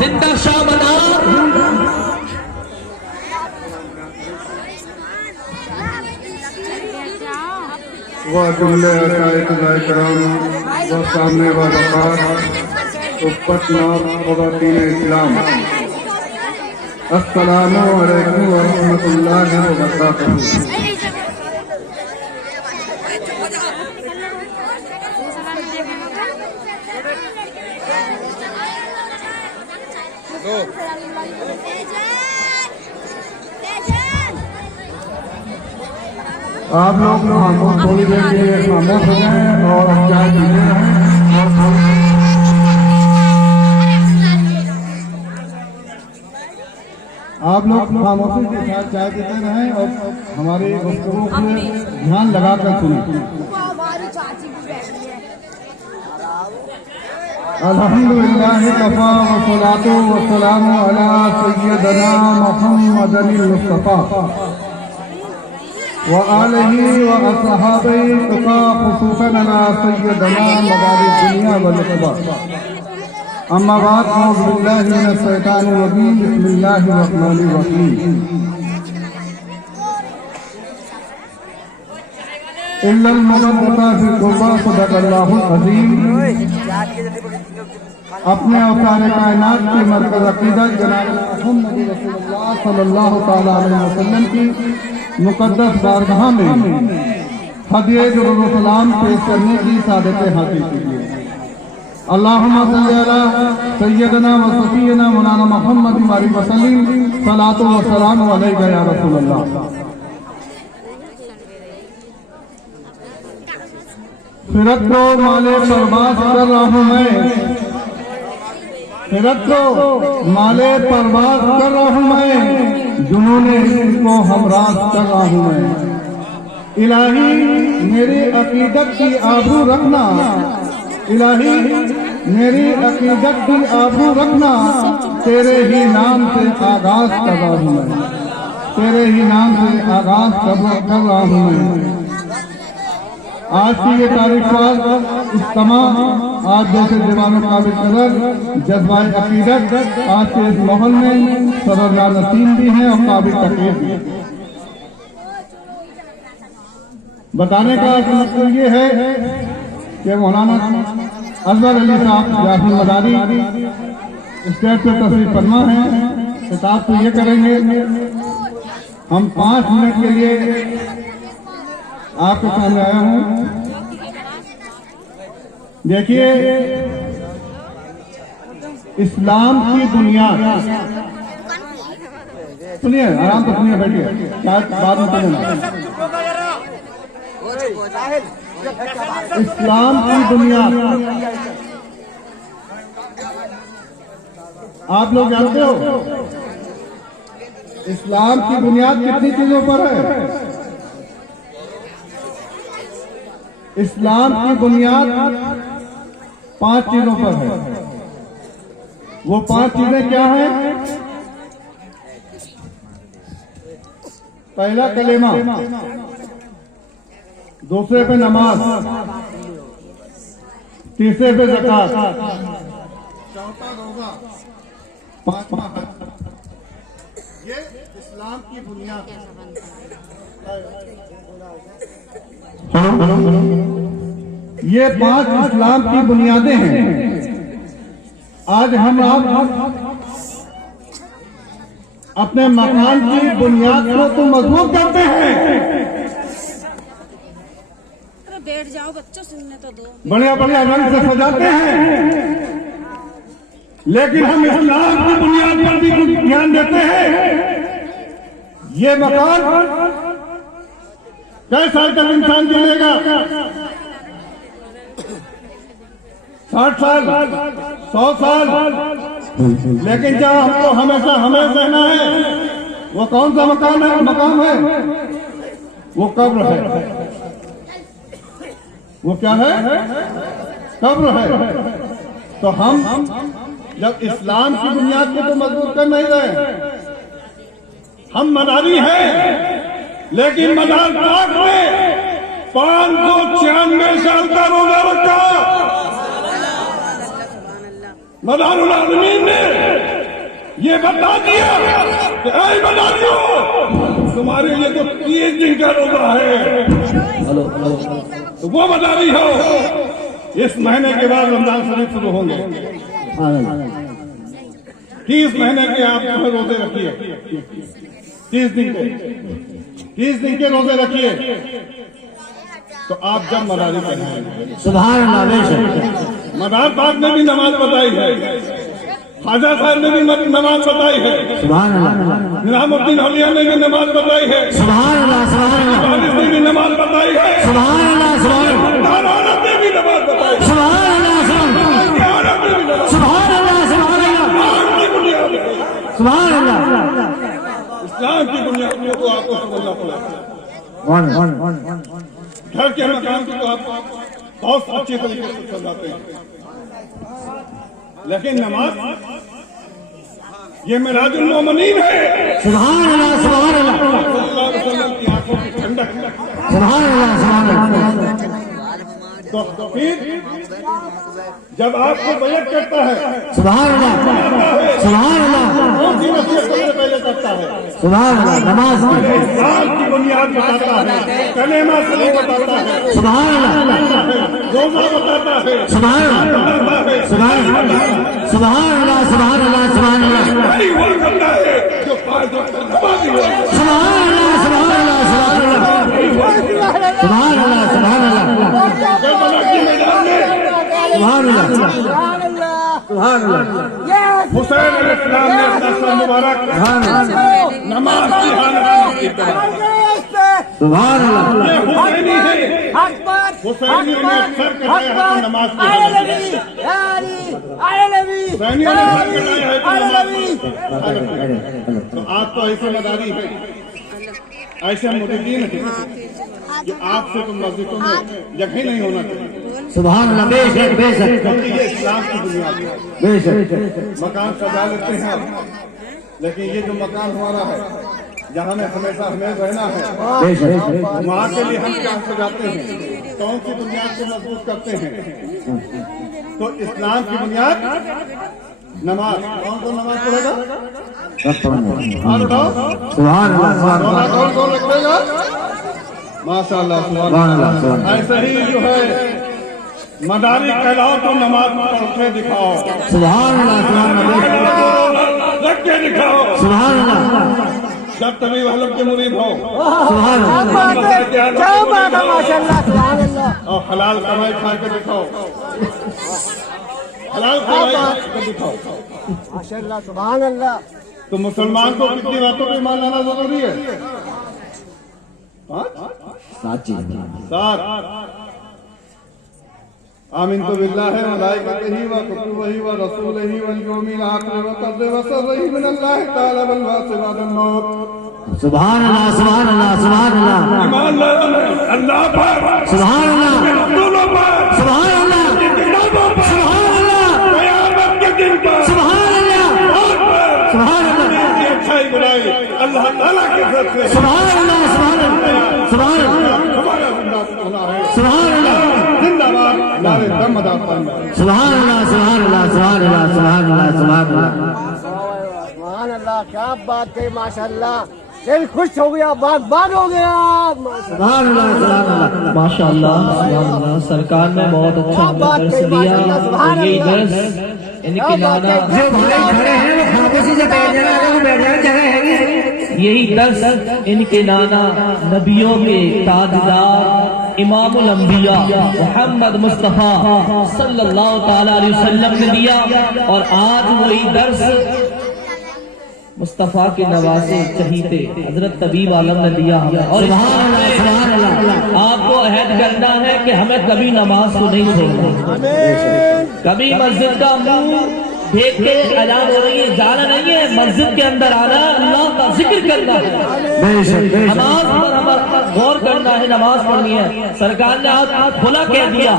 زندہ شاہ بنا وہ جملے عقائد کرام و سامنے والقار صحبت نام خواتین اسلام، السلام علیکم ورحمۃ اللہ وبرکاتہ۔ آپ لوگ تھوڑی دیر کے لیے خاموش ہو جائیں اور چائے پیتے رہیں آپ لوگ خاموشی کے ساتھ چائے پیتے رہیں اور ہماری گفتگو سے دھیان لگا کر سنیں۔ الحمدللہ کفا والصلاۃ والسلام علی سیدنا محمد المصطفیٰ وآلہ وأصحابہ تقا خصوصاً علی سیدنا مدار الدنیا والعقبہ۔ اما بعد اعوذ باللہ من الشیطان الرجیم بسم اللہ الرحمن الرحیم۔ الا المودۃ فی القربى صدق اللہ العظیم۔ اپنے اوتار کائنات کی مرکز عقیدت جناب محمد رسول اللہ صلی اللہ تعالی علیہ وسلم کی مقدس بارگاہ میں ہدیہ درود و سلام پیش کرنے کی سعادت حاصل کیجیے۔ اللہم صلی علی سیدنا و سفینا مولانا محمد وسلم، صلاۃ و سلام علیک یا رسول اللہ۔ فرت کو مالے پرواز کر رہا ہوں میں، فرت کو مالے پرواز کر رہا ہوں میں، جنون عشق کو ہمراز کر رہا ہوں میں۔ الہی میری عقیدت کی آبرو رکھنا، الہی میری عقیدت کی آبرو رکھنا، تیرے ہی نام سے آغاز کر رہا ہوں میں، تیرے ہی نام سے آغاز کر رہا ہوں میں۔ آج کی یہ تاریخ ساز اجتماع آج جیسے دیوان قابل قدر جذبہ عقیدت آج کے اس ماحول میں سرورزار نسیم بھی ہیں اور قابل تقریر بھی۔ بتانے کا مقصد یہ ہے کہ مولانا اصغر علی صاحب یاسین مداری اسٹیج پہ تشریف فرما ہیں، خطاب تو یہ کریں گے۔ ہم 5 منٹ کے لیے آپ کے سامنے آیا ہوں۔ دیکھیے، اسلام کی بنیاد، سنیے آرام سے سنیے، بیٹھیے، شاید بعد میں سنیں۔ اسلام کی بنیاد آپ لوگ جانتے ہو اسلام کی بنیاد کتنی چیزوں پر ہے؟ اسلام کی بنیاد 5 چیزوں پر ہے۔ وہ 5 چیزیں کیا ہیں؟ پہلا کلمہ، دوسرے پہ نماز، تیسرے پہ زکوٰۃ، چوتھا روزہ، 5واں حج۔ یہ اسلام کی بنیاد ہے۔ یہ 5 اسلام کی بنیادیں ہیں۔ آج ہم آپ اپنے مکان کی بنیاد کو تو مضبوط کرتے ہیں، بیٹھ جاؤ بچوں، سننے تو دو، بڑے بڑے رنگ سے سجاتے ہیں، لیکن ہم اسلام کی بنیاد پر بھی کچھ دھیان دیتے ہیں۔ یہ مکان کئی سال تک انسان جینے گا؟ 60 سال، 100 سال، لیکن جہاں ہم کو ہمیشہ ہمیں رہنا ہے وہ کون سا مقام ہے؟ وہ قبر ہے۔ وہ کیا ہے؟ قبر ہے۔ تو ہم جب اسلام کی بنیاد کو تو مضبوط کر نہیں رہے، ہم مداری ہیں، لیکن مدار پاک میں 596 سال کا روزہ رکھا۔ मदारुल आलमीन ने ये बता दिया कि ऐ मदारियों, तुम्हारे लिए तो 30 दिन का रोजा है, तो वो मदारी हो। इस महीने के बाद रमजान शरीफ शुरू होंगे। 30 महीने के आप रोजे रखिए, 30 दिन के, 30 दिन के रोजे रखिए, तो आप जब मदारी करेंगे। सुभान अल्लाह। मदार पाक ने भी नमाज बताई है, ख्वाजा साहब ने भी नमाज बताई है, सुभान अल्लाह। निजामुद्दीन औलिया ने भी नमाज बताई है, सुभान अल्लाह। सुभान अल्लाह। वारिस ने भी नमाज बताई है, सुभान अल्लाह। सुभान अल्लाह। औरत ने भी नमाज बताई है, सुभान अल्लाह। औरत ने भी नमाज सुभान अल्लाह। सुभान अल्लाह। इस्लाम की बुनियाद है। सुभान अल्लाह। इस्लाम की बुनियाद को आपको समझना पड़ेगा। घर के मकान को आप बहुत अच्छे तरीके से समझाते हैं, लेकिन नमाज ये मेराजुल मोमिनीन है। सुभान अल्लाह। सुभान अल्लाह। सल्लल्लाहु अलैहि वसल्लम की आंखों की ठंडक। सुभान अल्लाह। सुभान अल्लाह। तो फिर जब आपको बैत करता है, सुभान अल्लाह। सुभान अल्लाह। कौन सी नसीहत सबसे पहले करता है? सुभान अल्लाह। नमाज की। इस्लाम की बुनियाद बताता है, कलेमा सलीम बताता है, सुभान अल्लाह। रोजा बताता है, सुभान अल्लाह। सुभान अल्लाह। सुभान अल्लाह। सुभान अल्लाह। सुभान अल्लाह। वही वो बंदा है जो 5 वक्त नमाज़ी हो। सुभान अल्लाह। सुभान अल्लाह। सुभान अल्लाह। सुभान अल्लाह। सुभान अल्लाह। करबला की मैदान में सुभान अल्लाह। सुभान अल्लाह। हुसैन अलैहिस्सलाम ने अपना सर मुबारक नमाज की हालत में किया। सुभान अल्लाह। ये हुसैनी है, हुसैनी ने सर कटाया है तो नमाज की हालत में। हुसैनियों ने सर कटाया है तो नमाज की हालत में। तो आप तो ऐसे मदारी है, ऐसे मुरीदीन है कि आपसे तो मस्जिदों में जगह नहीं होना चाहिए, सुभान अल्लाह। बेशक बेशक क्योंकि ये इस्लाम की बुनियाद है। बेशक। मकान सजा लेते हैं, लेकिन ये जो मकान हमारा है, जहाँ में हमेशा हमें रहना है, बेशक। वहाँ के लिए हम क्या सजाते हैं, कौन सी बुनियाद को मजबूत करते हैं? तो इस्लाम की बुनियाद नमाज। कौन कौन नमाज पढ़ेगा? हाथ उठाओ। सुभान अल्लाह। रोजा कौन कौन रखेगा? माशाअल्लाह। सुभान अल्लाह। ऐसे ही जो है मदारी कहलाओ तो नमाज पढ़ के दिखाओ, सुभान अल्लाह। सुभान अल्लाह। रख के दिखाओ, सुभान अल्लाह। जब तभी वहलब के मुरीद हो। सुभान अल्लाह। क्या बात है, माशाअल्लाह। सुभान अल्लाह। और हलाल कमाई खा के दिखाओ, हलाल कमाई खा के दिखाओ। माशाअल्लाह। सुभान अल्लाह। तो मुसलमान को कितनी बातों पे ईमान लाना जरूरी है? 5 7। आमीन तो बिल्लाहि व मलाइकतिही व कुतुबिही व रसूलिही वल यौमिल आखिर व कद्र व सर्रिही मिनल्लाहि तआला वल वासिबादुल मौत। सुभान अल्लाह। सुभान अल्लाह। सुभान अल्लाह। ईमान लाना अल्लाह पर, सुभान अल्लाह। रसूलों पर, सुभान अल्लाह। किताबों पर, सुभान अल्लाह। क़यामत के दिन पर, सुभान अल्लाह। मौत पर, सुभान अल्लाह। की अच्छाई बुराई अल्लाह ताला के साथ है। सुभान अल्लाह। सुभान अल्लाह। सुभान अल्लाह। हमारा जिंदा होना है। सुभान अल्लाह। जिंदाबाद नारे दमदार पांडा। सुभान अल्लाह। सुभान अल्लाह। सुभान अल्लाह। सुभान अल्लाह। सुभान अल्लाह। सुभान अल्लाह। क्या बात है, माशाअल्लाह। दिल खुश हो गया, बाग बाग हो गया। सुभान अल्लाह। सुभान अल्लाह। माशाअल्लाह। सुभान अल्लाह। सरकार ने बहुत अच्छा हमें दर्स दिया, और यही दर्स इनके नाना जो भाई खड़े हैं वो खामोशी से बैठ जाना, अगर वो बैठ जाना जगह है। यही दर्स इनके नाना नबियों के ताजदार इमामुल अंबिया मोहम्मद मुस्तफा सल्लल्लाहु ताला अलैहि वसल्लम ने दिया, और आज वही दर्स मुस्तफा के नवासे चहीते हजरत तबीब आलम ने दिया हमें। और आपको अहद करना है कि हमें कभी नमाज को नहीं छोड़ना, कभी मस्जिद का मुंह देख के अजान हो रही है जाना नहीं है, मस्जिद के अंदर आना, अल्लाह का जिक्र करना है, नमाज पर हमारा गौर करना है, नमाज पढ़नी है। सरकार ने आज खुला कह दिया,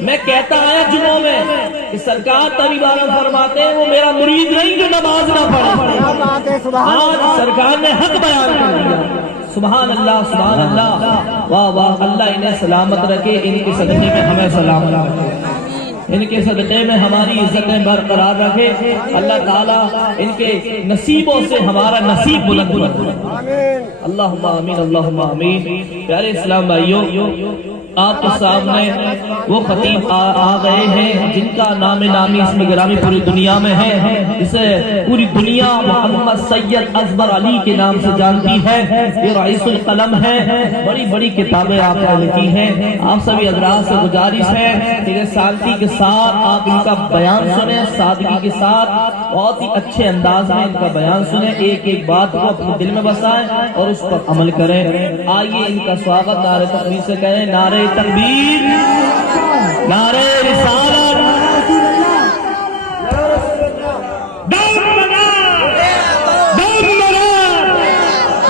मैं कहता आया जुम्मों में कि सरकार तभी बारह फरमाते हैं वो मेरा मुरीद नहीं जो नमाज ना पढ़े। आज सरकार ने हक बयान कर दिया। सुभान अल्लाह, सुभान अल्लाह, वाह वाह। अल्लाह इन्हें सलामत रखे, इनके सदक़े में हमें सलामत रखे। ان کے صدقے میں ہماری عزتیں برقرار رکھے اللہ تعالیٰ ان کے نصیبوں سے ہمارا نصیب بلند کرے اللہم آمین اللہم آمین پیارے اسلام بھائیوں آپ کے سامنے وہ خطیب آ گئے ہیں جن کا نام نامی اسم گرامی پوری دنیا میں ہے جسے پوری دنیا محمد سید اصغر علی کے نام سے جانتی ہے یہ رئیس القلم ہے بڑی بڑی کتابیں آپ نے لکھی ہیں آپ سبھی حضرات سے گزارش ہے کہ سادگی کے ساتھ آپ ان کا بیان سنیں سادگی کے ساتھ بہت ہی اچھے انداز میں ان کا بیان سنیں ایک ایک بات کو اپنے دل میں بسائیں اور اس پر عمل کریں آئیے ان کا سواگت نعرہ تکبیر سے کریں نعرہ تکبیر نعرہ رسالت دم منار دم منار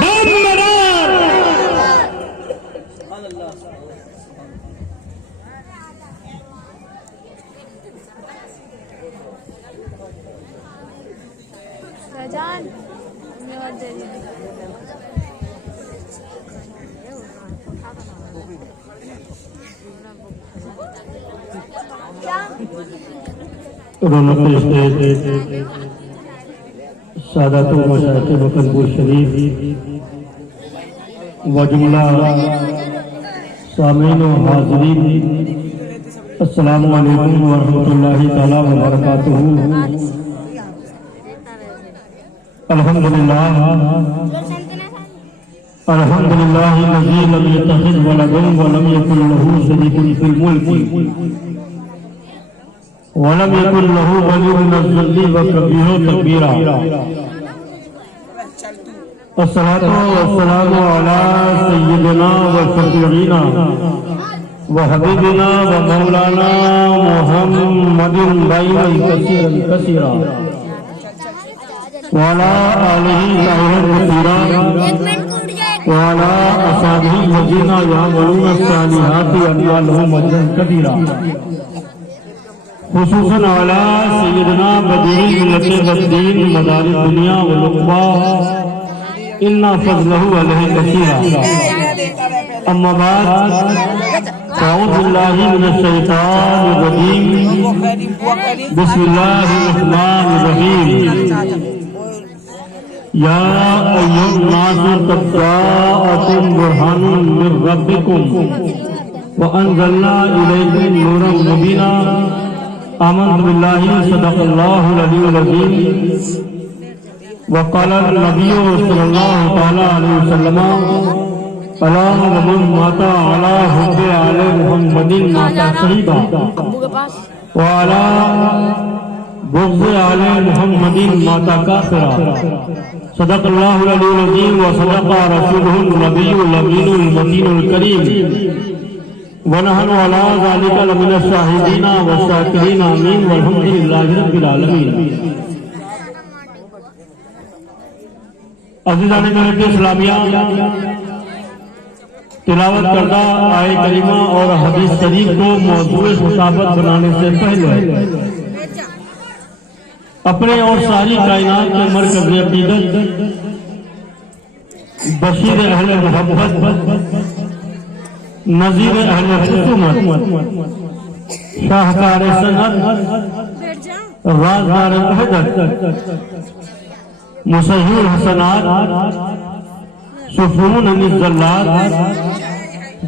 دم منار جان رونق اسٹیج سادات و مشائخ مقبول شریف و جملہ سامعین و حاضرین السلام علیکم ورحمۃ اللہ تعالی وبرکاتہ الحمدللہ الذی لم یتخذ ولدا ولم یکن له شریک فی الملک ولم يكن له ولي من الذل وكبره تكبيرا الصلاة والسلام على سيدنا وشفيعنا وحبيبنا ومولانا محمد بين كثيرا وعلى آله طاهرين وعلى أصحابه الذين يعملون الصالحات وأن لهم أجرا كبيرا خصوصاً على سيدنا بديع الملة والدين مدار الدنيا والعقبى إن فضله عليه كثيرا أما بعد أعوذ بالله من الشيطان الرجيم بسم الله الرحمن الرحيم يا أيها الناس قد جاءكم برهان من ربكم وأنزلنا إليكم نورا مبينا آمنت بالله صدق الله العلي العظيم وقال النبي صلى الله تعالى عليه وسلم ألا ومن مات على حب آل محمد مات شهيدا وعلى بغض آل محمد مات كافرا صدق الله العلي العظيم وصدق رسوله النبي الأمين المتين الكريم ونحن على ذلك لمن الشاهدين والشاكرين آمين والحمد لله رب العالمين عزیزان ملت اسلامیہ تلاوت کردہ آیت کریمہ اور حدیث شریف کو موضوع خطابت بنانے سے پہلے اپنے اور ساری کائنات کے مرکز عقیدت بشیر اہل محبت نظیر اہل خصومت شاہکار سنت رازدار وحدت مسہل حسنات سفون الزلات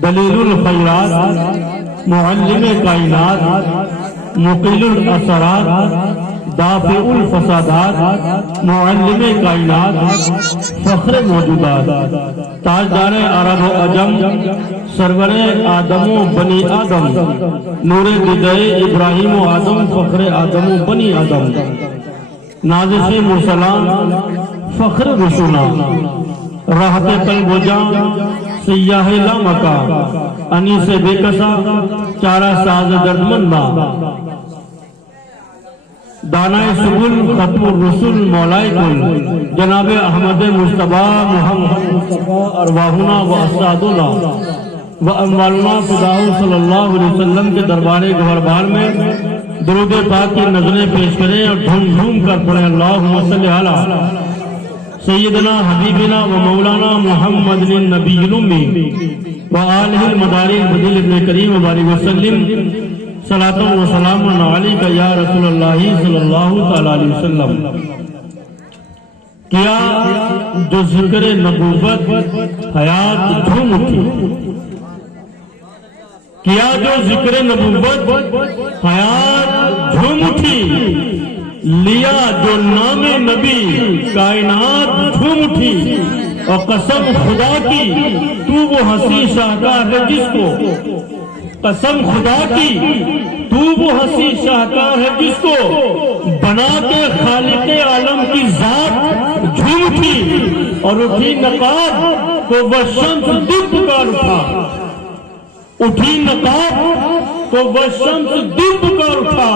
دلیل الخیرات معلم کائنات مقیل الاثرات دافع الفسادات معلم کائنات فخر موجودات تاجدار عرب و عجم سرور آدم و بنی آدم نور دیدہ ابراہیم و آدم فخر آدم و بنی آدم نازش مرسلان فخر رسولان راحت قلب و جان سیاہ لامکا انیس بے کسا چارہ ساز دردمندہ دانائے سبل ختم الرسول مولائے کل جناب احمد مصطفیٰ محمد مصطفیٰ ارواحنا و اسعادنا و اموالنا فداؤ صلی اللہ علیہ وسلم کے دربار گہربار میں درود پاک کی نظریں پیش کریں اور دھوم دھوم کر پڑھیں اللہم صلی علی سیدنا حبیبنا و مولانا محمد النبی الامی و آلہ المداری البدیل ابن کریم و بارک وسلم सलातो व सलाम अलैका या रसूल अल्लाह सल्लल्लाहु ताला अलैहि वसल्लम। क्या जो जिक्र नबूवत हयात झूम उठी, क्या जो जिक्र नबूवत हयात झूम उठी, लिया जो नाम नबी कायनात झूम उठी। और कसम खुदा की तू वो हंसी शाहकार है जिसको, कसम खुदा की तू वो हंसी शाहकार है जिसको बना के खालिक आलम की जात झूम उठी। और उठी नकाब तो वह शम्स दिन पुकार उठा, उठी नकाब तो वह शम्स दिन पुकार उठा।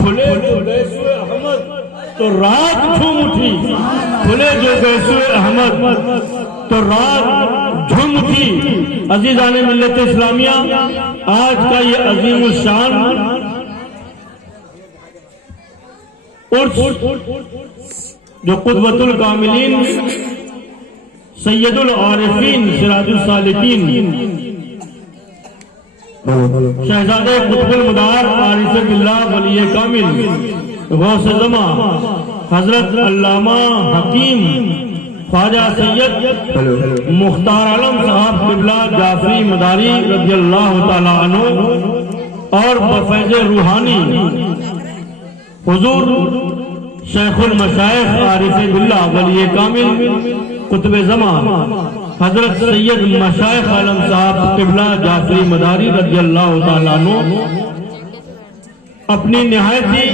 खुले जो गैसुए अहमद तो रात झूम उठी, खुले जो गैसुए अहमद तो रात झूम उठी। अजीजान मिल्लत इस्लामिया, आज का ये अजीम शान उर्स जो कुतबतुल कामिलीन सैयदुल आरिफीन सिराजुल सालिकीन शहजादे कुतुबुल मदार आरिफ बिल्लाह वली कामिल गौस ज़मा हजरत अल्लामा हकीम ख्वाजा सैयद मुख्तार आलम साहब क़िबला जाफरी मदारी रज़ियल्लाहु ताला अन्हु और बफैज़ रूहानी हुजूर शेखुल मशाइख आरिफ बिल्लाह वली कामिल कुतुब ज़मा हजरत सैयद मशाइख आलम साहब क़िबला जाफरी मदारी रज़ियल्लाहु ताला अन्हु अपनी निहायत ही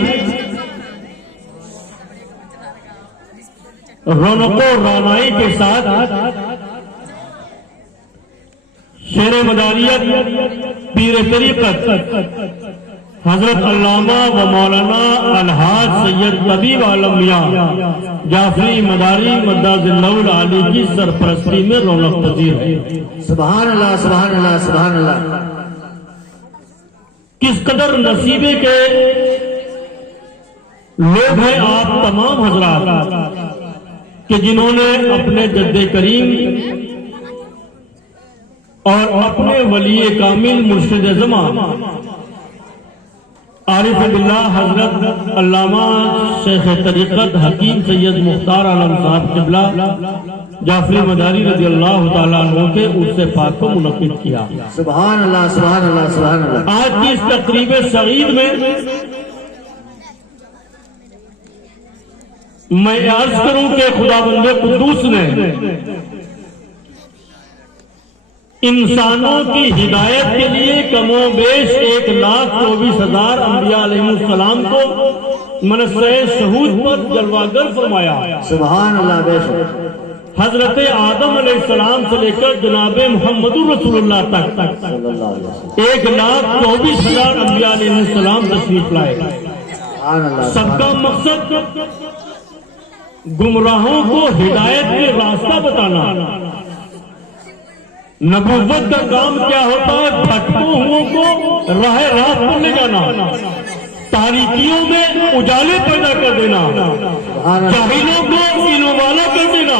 रौनको रानाई के साथ शेर मदारियत पीर तरीक़त हजरत अल्लामा व मौलाना अलहाज सैयद तबीब आलम मियां जाफरी मदारी मद्दाजिल्लाहुल आली की सरपरस्ती में रौनक पजीर है। सुभान अल्लाह, सुभान अल्लाह, सुभान अल्लाह। किस कदर नसीबे के लोग हैं आप तमाम हजरात कि जिन्होंने अपने जद्दे करीम और अपने वली कामिल मुर्शिद ज़मा आरिफ बिल्लाह हजरत अल्लामा शेख तरीक़त हकीम सैयद मुख्तार आलम साहब क़िबला जाफरी मदारी रज़ियल्लाहु ताला अन्हु के उर्से पाक को मुनक़्क़िद किया। सुभान अल्लाह, सुभान अल्लाह, सुभान अल्लाह। आज की इस तक़रीब सईद में मैं अर्ज करूं कि खुदाबंद कुद्दूस ने इंसानों की हिदायत के लिए कमो बेश 1,24,000 अंबिया अलैहिस्सलाम को मनसरे शहूद पर जलवागर फरमाया। सुभान अल्लाह, बेशक। हजरत आदम अलैहिस्सलाम से लेकर जनाबे मुहम्मदुर रसूलुल्लाह तक 1,24,000 अंबिया अलैहिस्सलाम तशरीफ लाए। सबका मकसद गुमराहों को हिदायत के रास्ता बताना। नबूवत का काम क्या होता है? भटको हुओं को राह रात पर ले जाना, तारीकियों में उजाले पैदा कर देना, जाहिलों को इल्म वाला कर देना,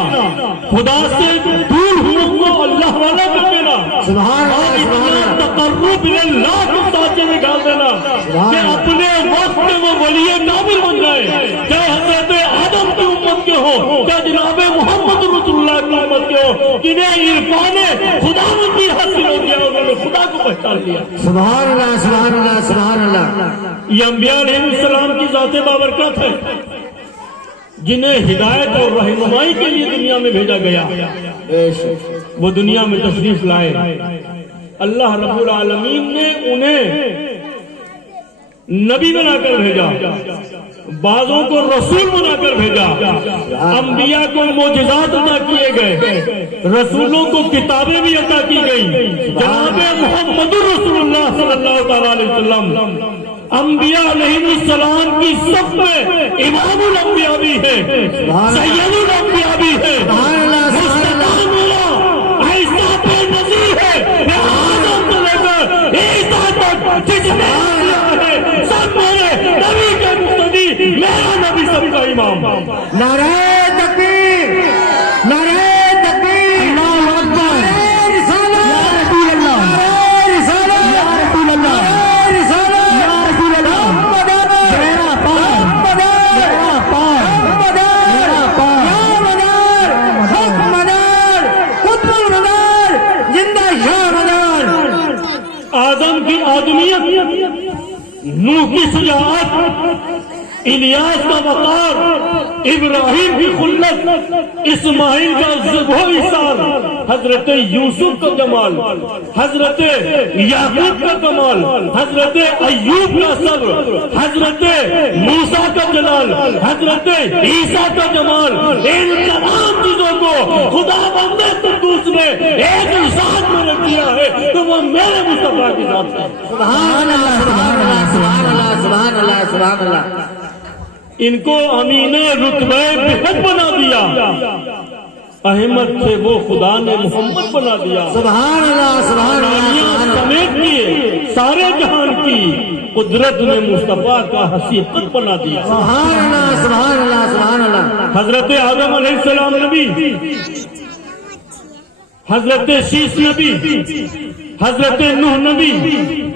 खुदा से दूर हुओं को अल्लाह वाला कर देना, तकर्रुब इल्लाह के साँचे में डाल देना कि अपने वक्त में वो वली कामिल बन जाए, चाहे हजरत आदम की उम्मत के हो, चाहे जनाबे मोहम्मद रसूलुल्लाह की उम्मत के हो, जिन्हें इरफान खुदा की हासिल हो गया, उन्होंने खुदा को पहचान लिया। सुभान अल्लाह, सुभान अल्लाह, सुभान अल्लाह। ये अंबिया अलैहिस्सलाम की ज़ाते बाबरकत है जिन्हें हिदायत और रहनुमाई के लिए दुनिया में भेजा गया। वो दुनिया में तशरीफ लाए। अल्लाह रब्बुल आलमीन ने उन्हें नबी बनाकर भेजा, बाज़ों को रसूल बनाकर भेजा, अंबिया को मोजिज़ात अता किए गए, रसूलों को किताबें भी अता की गई। जनाबे मुहम्मदुर रसूलुल्लाह सल्लल्लाहु ताला अलैहि वसल्लम अंबिया अलैहिस्सलाम की सब में इमामुल अंबिया भी है, सैयदुल अंबिया भी है, ऐसा बेनज़ीर है कि आदम से लेकर ईसा तक जितने है सब मेरे नबी के मुक़्तदी, मेरा नबी सबका इमाम। नारे तकबीर, नारे तकबीर, अल्लाहु अकबर, नारे रिसालत, या रसूल अल्लाह, नारे रिसालत, या रसूल अल्लाह, नारे रिसालत, या نوح کی شجاعت، الیاس کا وقار، ابراہیم کی خلت، اسماعیل کا وہ ایثار، حضرت یوسف کا کمال، حضرت یعقوب کا کمال، حضرت ایوب کا صبر، حضرت موسیٰ کا جلال، حضرت عیسیٰ کا جمال، ان تمام چیزوں کو خدا بندے قدوس نے ایک ساتھ میں رکھ دیا ہے تو وہ میرے مصطفیٰ کی ذات ہے۔ سبحان اللہ سبحان اللہ سبحان اللہ سبحان اللہ سبحان اللہ۔ ان کو امین رتبہ بہت بنا دیا، احمد سے وہ خدا نے محمد بنا دیا۔ سبحان اللہ سبحان اللہ سمیٹ دیے سارے جہان کی قدرت نے مصطفیٰ کا حقیقت بنا دیا۔ سبحان اللہ سبحان اللہ سبحان اللہ۔ حضرت آدم علیہ السلام نبی، حضرت شیس نبی، حضرت نوح نبی،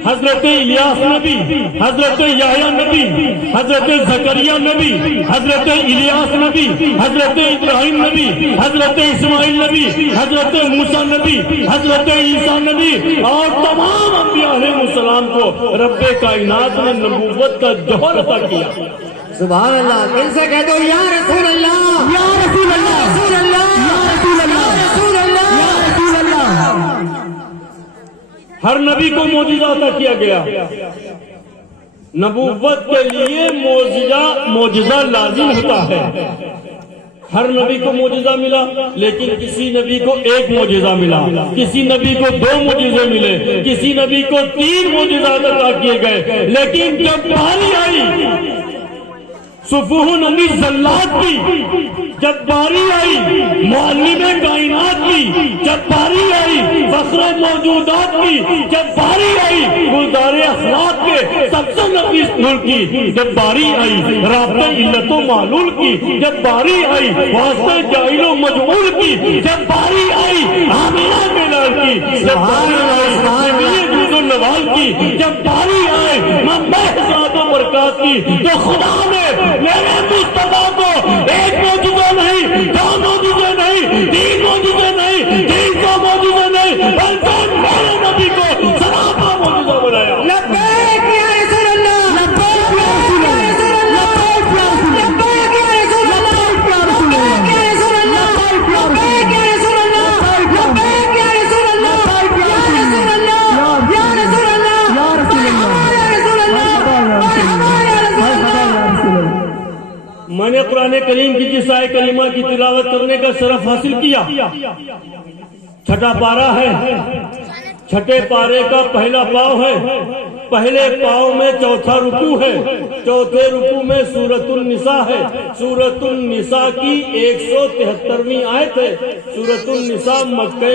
حضرت الیاس نبی، حضرت یحییٰ نبی، حضرت زکریا نبی، حضرت الیاس نبی، حضرت ابراہیم نبی، حضرت اسماعیل نبی، حضرت موسیٰ نبی، حضرت عیسیٰ نبی اور تمام انبیاء علیہ السلام کو رب کائنات نے نبوت کا جوہر عطا کیا۔ سبحان اللہ۔ دل سے کہہ دو یا رسول اللہ، یا رسول اللہ، رسول اللہ، یا رسول اللہ، رسول اللہ، یا رسول اللہ۔ ہر نبی کو معجزہ عطا کیا گیا، نبوت کے لیے معجزہ لازم ہوتا ہے۔ ہر نبی کو معجزہ ملا، لیکن کسی نبی کو ایک معجزہ ملا، کسی نبی کو 2 معجزے ملے، کسی نبی کو 3 معجزات عطا کیے گئے۔ لیکن جب باری آئی صفوہ نبی زلات کی، جب باری آئی معلم کائنات کی، جب باری آئی فخر موجودات کی، جب باری آئی گلزار اخلاق کے سب سے نفیس نور کی، جب باری آئی رابطہ علت و معلول کی، جب باری آئی واسطہ جاہل و مجہول کی، جب باری آئی آمینہ بلال کی، جب باری آئی جود و نوال کی، جب باری آئی منبع حضرات و برکات کی، تو خدا نے میرے مصطفیٰ کو ایک معجزہ نہیں، 2 معجزے نہیں، 3 معجزے نہیں، 300 معجزے نہیں، بلکہ میرے نبی کو سراپا معجزہ بنایا۔ لبیک یا رسول اللہ، لبیک یا رسول اللہ، لبیک یا رسول اللہ، لبیک یا رسول اللہ، لبیک یا رسول اللہ، لبیک یا رسول اللہ، لبیک یا رسول اللہ، لبیک یا رسول اللہ، یا رسول اللہ، یا رسول اللہ، یا رسول اللہ، یا رسول اللہ، یا رسول اللہ۔ میں نے قرآن کریم کی جس آیت کریمہ کی تلاوت کرنے کا شرف حاصل کیا، 6واں پارہ ہے، 6 پارے کا پہلا پاؤ ہے، پہلے پاؤ میں 4تھا رکوع ہے، 4تھے رکوع میں سورۃ النساء ہے، سورۃ النساء کی 173ویں آیت ہے۔ سورۃ النساء مکہ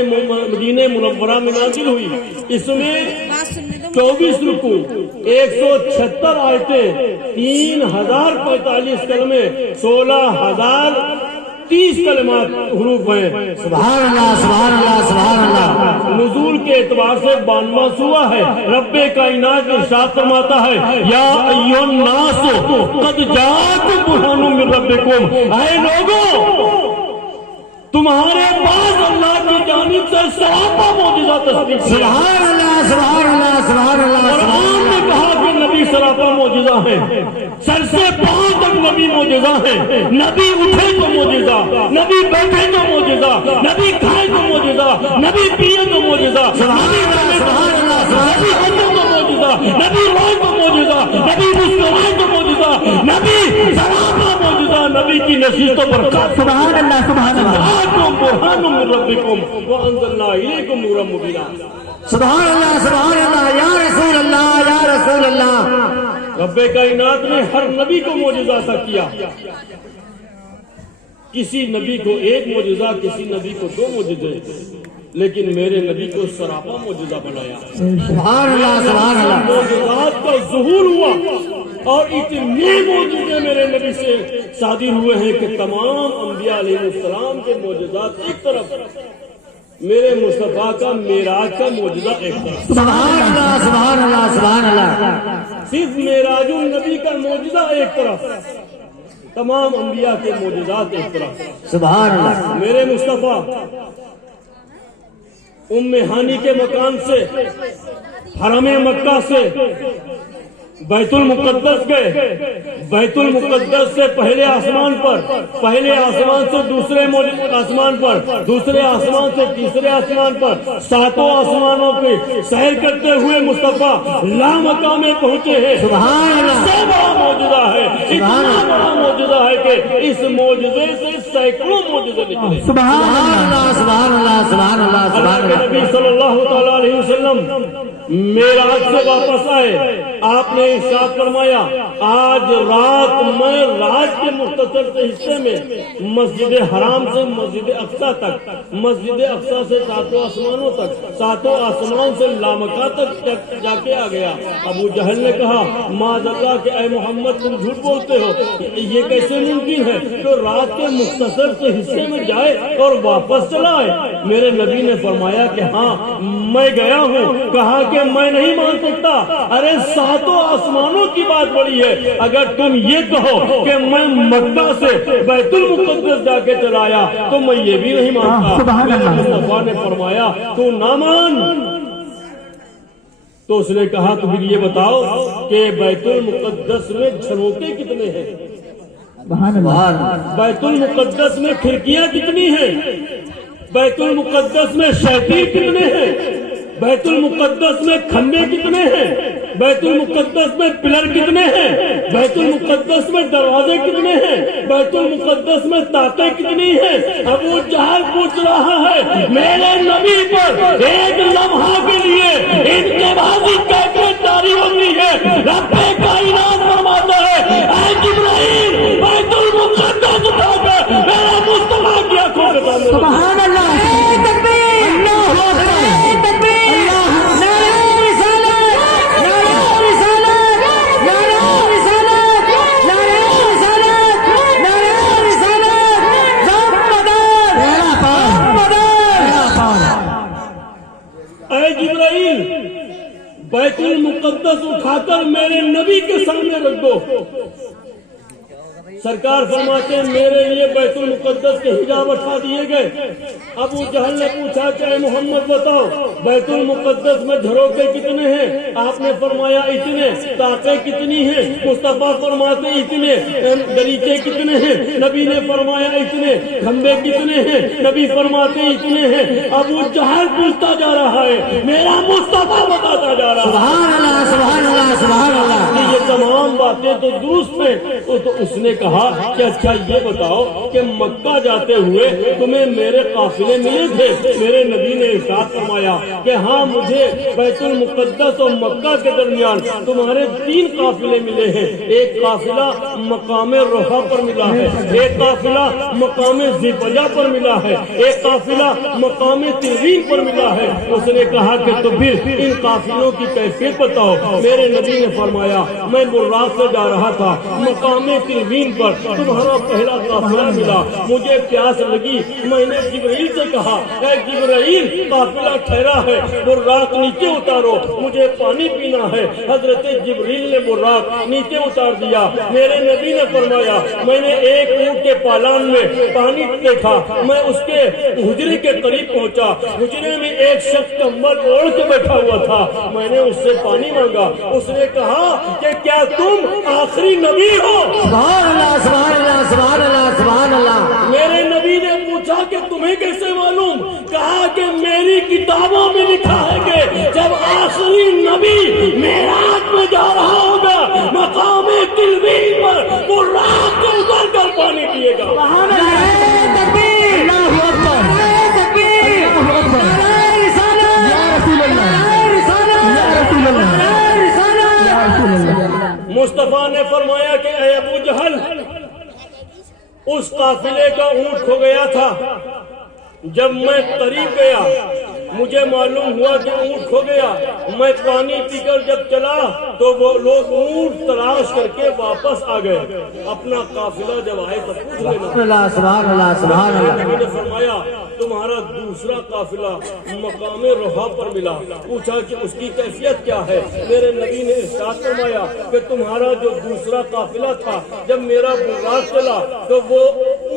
مدینہ منورہ میں نازل ہوئی، اس میں 24 رکوع، 176 آیتیں، 3045 کلمے، 16,030 کلمات حروف ہیں۔ سبحان اللہ سبحان اللہ سبحان اللہ۔ نزول کے اعتبار سے 92واں سورہ ہے۔ رب کائنات ارشاد فرماتا ہے یا ایھا الناس قد جاءکم برہان من ربکم، اے لوگوں تمہارے پاس اللہ کی جانب سے سراپا معجزہ تصدیق ہے۔ سبحان اللہ سبحان اللہ سبحان اللہ۔ قرآن نے کہا کہ نبی سراپا معجزہ ہے، سر سے پاؤں تک نبی معجزہ ہے، نبی اٹھے تو معجزہ، نبی بیٹھے تو معجزہ، نبی کھائے تو معجزہ، نبی پیے تو معجزہ، نبی چلے تو معجزہ، نبی ہنسے تو معجزہ، نبی روئے تو معجزہ، نبی مسکرائے تو معجزہ، نبی سراپا معجزہ، نبی کی نصیحتوں پر سبحان اللہ سبحان اللہ۔ برہان من ربکم وانزلنا الیکم نورا مبینا۔ سبحان اللہ سبحان اللہ، یا رسول اللہ یا رسول اللہ۔ رب کائنات نے ہر نبی کو معجزہ عطا کیا، کسی نبی کو ایک معجزہ، کسی نبی کو 2 معجزے، لیکن میرے نبی کو سراپا معجزہ بنایا۔ سبحان اللہ سبحان اللہ۔ معجزات کا ظہور ہوا اور اتنے معجزے میرے نبی سے صادر ہوئے ہیں کہ تمام انبیاء علیہ السلام کے معجزات ایک طرف، میرے مصطفیٰ کا معراج کا معجزہ ایک طرف۔ سبحان اللہ سبحان اللہ سبحان اللہ۔ صرف معراج النبی کا معجزہ ایک طرف، تمام انبیاء کے معجزات ایک طرف۔ سبحان اللہ۔ میرے مصطفیٰ ام ہانی کے مکان سے، حرم مکہ سے बैतुल मुकद्दस गए। बैतुल मुकद्दस से पहले आसमान पर, पहले आसमान से दूसरे आसमान पर, दूसरे आसमान से तीसरे आसमान पर, सातों आसमानों पे सैर करते हुए मुस्तफा लामकाम में पहुंचे हैं। सुभान अल्लाह। इससे बड़ा मौजूदा है, इतना बड़ा मौजूदा है कि इस मौजूदे से सैकड़ों मौजूदे निकले। सुभान अल्लाह, सुभान अल्लाह, सुभान अल्लाह, सुभान अल्लाह। नबी सल्लल्लाहु तआला अलैहि वसल्लम मेराज से वापस आए। आपने इरशाद फरमाया, आज रात में रात के मुख्तसर से हिस्से में मस्जिद हराम से मस्जिद अक्सा तक, मस्जिद अक्सा से सातों आसमानों तक, सातों आसमान से लामका तक जाके आ गया। अबू जहल ने कहा, माज़अल्लाह के ऐ मोहम्मद तुम झूठ बोलते हो, ये कैसे मुमकिन है तो रात के मुख्तसर से हिस्से में जाए और वापस चला आए। मेरे नबी ने फरमाया कि हाँ मैं गया हूँ। कहा कि मैं नहीं मान सकता। अरे सातों आसमानों की बात बड़ी है, अगर तुम ये कहो कि मैं मक्का से बैतुल मुकद्दस जाके चलाया तो मैं ये भी नहीं मानता। मुस्तफा ने फरमाया तू ना मान। तो उसने कहा तो फिर ये बताओ कि बैतुल मुकद्दस में झरोखे कितने हैं? बैतुल मुकद्दस में खिड़कियां कितनी हैं? बैतुल मुकद्दस में शैतीन कितने हैं? बैतुल मुकद्दस में खंबे कितने हैं? बैतुल मुकद्दस में पिलर कितने हैं? बैतुल मुकद्दस में दरवाजे कितने हैं? बैतुल मुकद्दस में ताक़ें कितनी हैं? अबू जहल पूछ रहा है मेरे नबी पर एक लम्हा के लिए इनकेबाजी कैसे जारी होती है? रब्बे कायनात फरमाता है ऐ जिब्राइल बैतुल मुकद्दस उठाकर मेरे मुस्तफा की आंखों के सामने। सुभान अल्लाह। बैतुल मुकद्दस उठाकर मेरे नबी के सामने रख दो। सरकार फरमाते हैं मेरे लिए बैतुल मुकद्दस के हिजाब हटा दिए गए। अबू जहल ने पूछा कि मोहम्मद बताओ बैतुल मुकद्दस में झरोखे कितने हैं? आपने फरमाया इतने। ताक़ें कितनी हैं? मुस्तफा फरमाते इतने। दरीचे कितने हैं? नबी ने फरमाया इतने। खंबे कितने हैं? नबी फरमाते इतने हैं। अबू जहल पूछता जा रहा है, मेरा मुस्तफा बताता जा रहा है। सुभान अल्लाह, सुभान अल्लाह, सुभान अल्लाह। ये तमाम बातें तो दुरुस्त हैं। तो उसने कहा कि अच्छा ये बताओ कि मक्का जाते हुए तुम्हें मेरे काफिले मिले थे? मेरे नबी ने इरशाद फरमाया कि हाँ मुझे बैतुल मुकद्दस और मक्का के दरमियान तुम्हारे 3 काफिले मिले हैं। एक काफिला मकाम रोहा पर मिला है, एक काफिला मकाम ज़िबजा पर मिला है, एक काफिला मकाम तिरवीन पर मिला है। उसने कहा कि तो फिर इन काफिलों की कैफियत बताओ। मेरे नबी ने फरमाया मैं बुर्राक से जा रहा था, मकाम तिरवीन पर तुम्हारा पहला काफिला मिला। मुझे प्यास लगी, मैंने जिब्रील से कहा ऐ जिब्रील काफिला ठहरा है, बुर्राक नीचे उतारो, मुझे पानी पीना है। हजरत जिब्रील ने बुर्राक नीचे उतार दिया। मेरे नबी ने फरमाया मैंने एक ऊंट के पालान में पानी देखा। मैं उसके हुजरे के करीब पहुंचा। हुजरे में एक शख्स कंबल ओढ़ के बैठा हुआ था। मैंने उससे पानी मांगा। उसने कहा कि क्या तुम आखिरी नबी हो? सुभान अल्लाह, सुभान अल्लाह, सुभान अल्लाह, सुभान अल्लाह। मेरे नबी ने पूछा कि तुम्हें कैसे मालूम? कहा कि मेरी किताबों में लिखा है कि जब आखिरी नबी मेराज में जा रहा होगा मकाम तिलवीन पर वो रात को उतर कर पानी पिएगा। सुभान अल्लाह, तकबीर, अल्लाहू अकबर, तकबीर, अल्लाहू अकबर, रिसालत, या रसूल अल्लाह, रिसालत, या रसूल अल्लाह, रिसालत, या रसूल अल्लाह। मुस्तफा ने फरमाया कि ऐ अबू जहल उस काफिले का ऊंट खो गया था। जब मैं करीब गया मुझे मालूम हुआ कि ऊंट खो गया। मैं पानी पीकर जब चला तो वो लोग ऊंट तलाश करके वापस आ गए। अपना काफिला जब आए तो पूछ लेना। सुभान अल्लाह, सुभान अल्लाह। मैंने फरमाया तुम्हारा दूसरा काफिला मकाम रोहा पर मिला। पूछा कि उसकी कैफियत क्या है? मेरे नबी ने इरशाद फरमाया कि तुम्हारा जो दूसरा काफिला था जब मेरा बुर्राक चला तो वो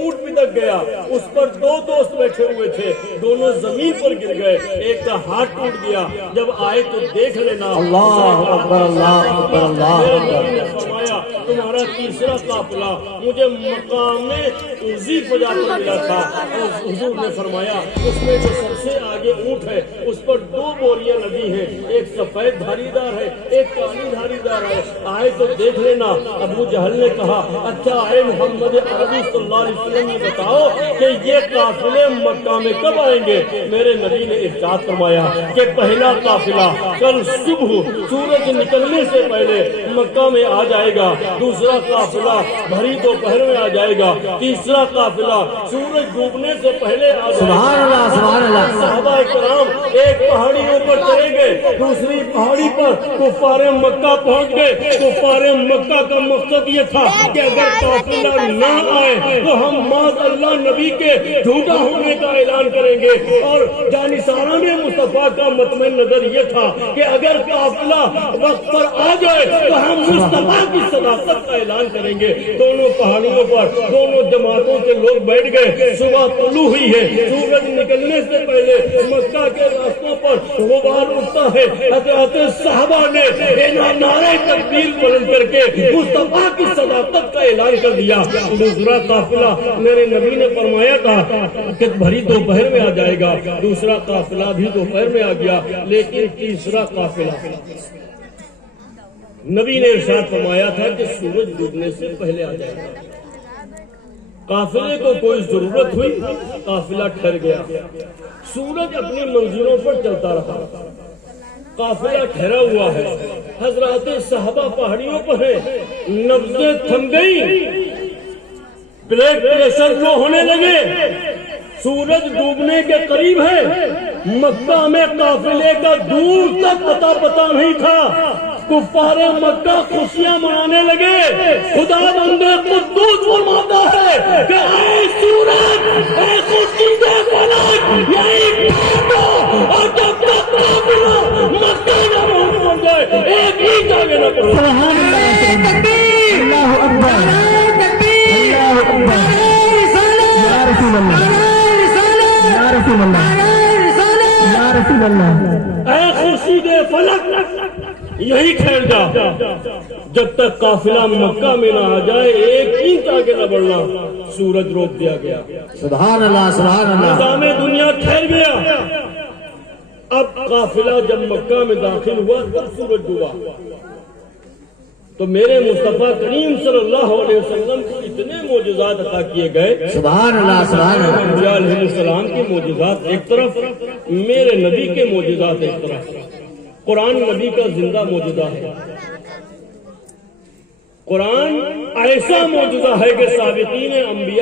اونٹ پدک گیا، اس پر دو دوست بیٹھے ہوئے تھے، دونوں زمین پر گر گئے، ایک کا ہاتھ ٹوٹ گیا، جب آئے تو دیکھ لینا۔ اللہ اکبر، اللہ اکبر، اللہ میرے اکبر۔ نبی نے فرمایا تمہارا تیسرا قافلہ مجھے مقام عزی پر جا کر ملا تھا، اور حضور نے فرمایا اس میں جو سب سے آگے اونٹ ہے اس پر دو بوریاں لگی ہیں، ایک سفید دھاری دار ہے، ایک کالی دھاری دار ہے، آئے تو دیکھ لینا۔ ابو جہل نے کہا اچھا اے محمد عربی صلی اللہ علیہ وسلم یہ بتاؤ کہ یہ قافلے مکہ میں کب آئیں گے؟ میرے نبی نے ارشاد فرمایا کہ پہلا قافلہ کل صبح سورج نکلنے سے پہلے مکہ میں آ جائے گا، دوسرا قافلہ بھری دوپہر میں آ جائے گا، تیسرا قافلہ سورج ڈوبنے سے پہلے آ جائے گا۔ سبحان اللہ، سبحان اللہ۔ صحابہ کرام ایک پہاڑیوں پر چلے گئے، دوسری پہاڑی پر کفار مکہ پہنچ گئے۔ کفار مکہ کا مقصد یہ تھا کہ اگر قافلہ نہ آئے تو ہم معاذ اللہ نبی کے جھوٹا ہونے کا اعلان کریں گے، اور جانثاران مصطفیٰ کا مطمئن نظر یہ تھا کہ اگر قافلہ وقت پر آ جائے تو ہم مصطفیٰ کی صداقت کا اعلان کریں گے۔ دونوں پہاڑیوں پر دونوں جماعتوں کے لوگ بیٹھ گئے، صبح طلوع ہوئی ہے، سورج نکلنے سے پہلے مکہ کے راستوں پر غبار اٹھتا ہے۔ حضرات صحابہ نے نعرہ تکبیر بلند کر کے مصطفیٰ کی صداقت کا اعلان کر دیا۔ دوسرا قافلہ میرے نبی نے فرمایا تھا کہ بھری دوپہر میں آ جائے گا، دوسرا قافلہ بھی دوپہر میں آ گیا، لیکن تیسرا قافلہ نبی نے ارشاد فرمایا تھا کہ سورج ڈوبنے سے پہلے آ جائے گا۔ قافلے کو کوئی ضرورت ہوئی، قافلہ ٹھہر گیا، سورج اپنی منزلوں پر چلتا رہا، قافلہ ٹھہرا ہوا ہے، حضرات صحابہ پہاڑیوں پر ہیں، نبضیں تھم گئی، بلڈ پریشر کو ہونے لگے، سورج ڈوبنے کے قریب ہے، مکہ میں قافلے کا دور تک پتہ نہیں تھا۔ کفار مکہ خوشیاں منانے لگے، خدا بندے قدوس فرماتا ہے کہ اے سورج، اے خورشید فلک، یہی پھاٹو، اور جب تک قافلہ مکہ نہ پہنچ جائے ایک ہی جگہ نہ پہنچ جائے۔ اللہ اکبر، اللہ اکبر، یا رسول اللہ، یا رسول اللہ، یا رسول اللہ۔ اے خورشید فلک یہی ٹھہر جا، جب تک قافلہ مکہ میں نہ آ جائے ایک انچ آگے نہ بڑھنا۔ سورج روک دیا گیا، سبحان اللہ، سبحان اللہ۔ نظام دنیا ٹھہر گیا۔ اب قافلہ جب مکہ میں داخل ہوا تب سورج ڈوبا، تو میرے مصطفیٰ کریم صلی اللہ علیہ وسلم کو اتنے معجزات عطا کیے گئے۔ سبحان اللہ، سبحان اللہ۔ انبیاء علیہ السلام کے معجزات ایک طرف، میرے نبی کے معجزات ایک طرف۔ قرآن نبی کا زندہ معجزہ ہے، قرآن ایسا معجزہ ہے کہ سابقین انبیاء